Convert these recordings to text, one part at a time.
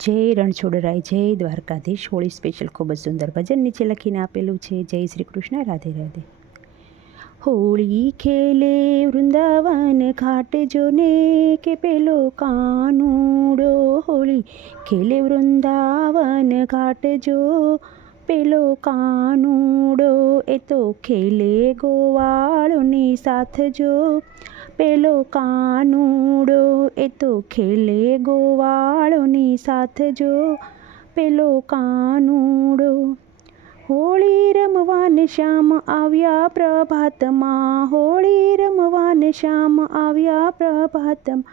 જય રણછોડરાય, જય દ્વારકાધીશ. હોળી સ્પેશિયલ ખૂબ જ સુંદર ભજન નીચે લખીને આપેલું છે. જય શ્રી કૃષ્ણ, રાધે રાધે. હોળી ખેલે વૃંદાવન ઘાટ જોને કે પેલો કાનુડો. હોળી ખેલે વૃંદાવન ઘાટ જો પેલો કાનુડો. એ તો ખેલે ગોવાળોની સાથ જો પેલો કાનુડો. એ તો ખેલે ગોવાળોની સાથ જો પેલો કાનુડો. હોળી રમવાને શ્યામ આવ્યા પ્રભાતમાં. હોળી રમવાને શ્યામ આવ્યા પ્રભાતમાં.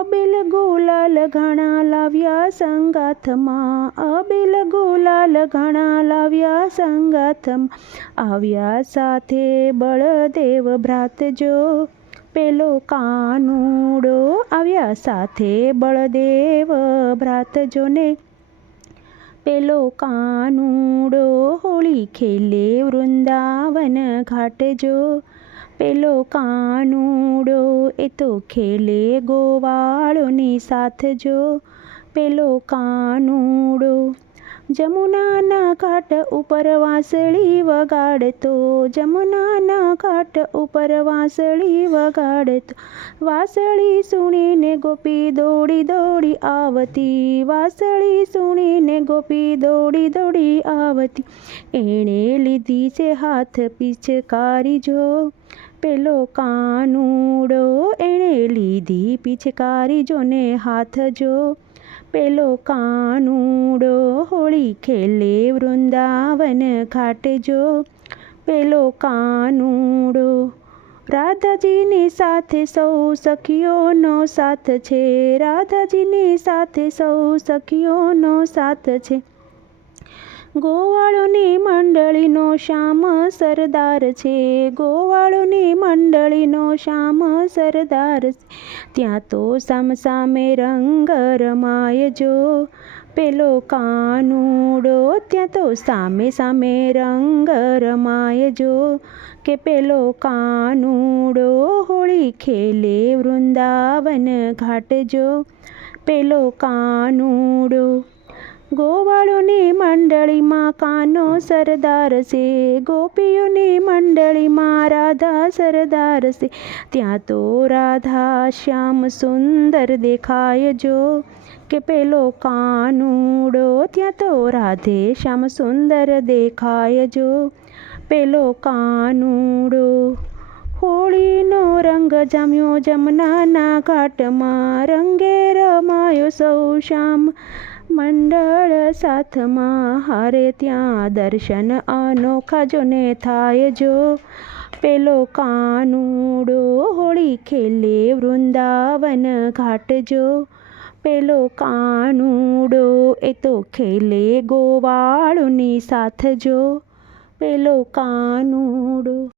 અબીલ ગુલાલ ઘણા લાવ્યા સંગાથમાં. અબીલ ગુલાલ ઘણા લાવ્યા સંગાથમાં. આવ્યા સાથે બળદેવ ભ્રાત જો પેલો કાનુડો. આવ્યા સાથે બળદેવ ભ્રાત જોને પેલો કાનુડો. હોળી ખેલે વૃંદાવન ઘાટ જો પેલો કાનુડો. એ તો ખેલે ગોવાળોની સાથ જો પેલો કાનુડો. જમુનાના ઘાટ ઉપર વાંસળી વગાડતો. જમુનાના ઘાટ ઉપર વાંસળી વગાડતો. વાંસળી સુણીને ગોપી દોડી દોડી આવતી. વાંસળી સુણીને ગોપી દોડી દોડી આવતી. એણે લીધી છે હાથ પિચકારી જો પેલો કાનુડો. એણે લીધી પિચકારી જોને હાથ જો પેલો કાનુડો. હોળી ખેલે વૃંદાવન ઘાટ જો પેલો કાનુડો. રાધાજીની સાથે સૌ સખીઓનો સાથ છે. રાધાજીની સાથે સૌ સખીઓનો સાથ છે. ગોવાળોની મંડળીનો શ્યામ સરદાર છે. ગોવાળોની મંડળીનો શ્યામ સરદાર છે. ત્યાં તો સામસામે રંગ રમાય જો પેલો કાનુડો. ત્યાં તો સામે સામે રંગ રમાય જો કે પેલો કાનુડો. હોળી ખેલે વૃંદાવન ઘાટ જો પેલો કાનુડો. ગોવાળોની મંડળીમાં કાનો સરદાર છે. ગોપીઓની મંડળીમાં રાધા સરદાર છે. ત્યાં તો રાધા શ્યામ સુંદર દેખાય જો કે પેલો કાનુડો. ત્યાં તો રાધે શ્યામ સુંદર દેખાય જો પેલો કાનુડો. હોળીનો રંગ જામ્યો જમનાના ઘાટમાં. રંગે રમાયો સૌ શ્યામ મંડળ સાથમાં. હારે ત્યાં દર્શન અનોખા જોને થાય જો પેલો કાનુડો. હોળી ખેલે વૃંદાવન ઘાટ જો પેલો કાનુડો. એ તો ખેલે ગોવાળોની સાથ જો પેલો કાનુડો.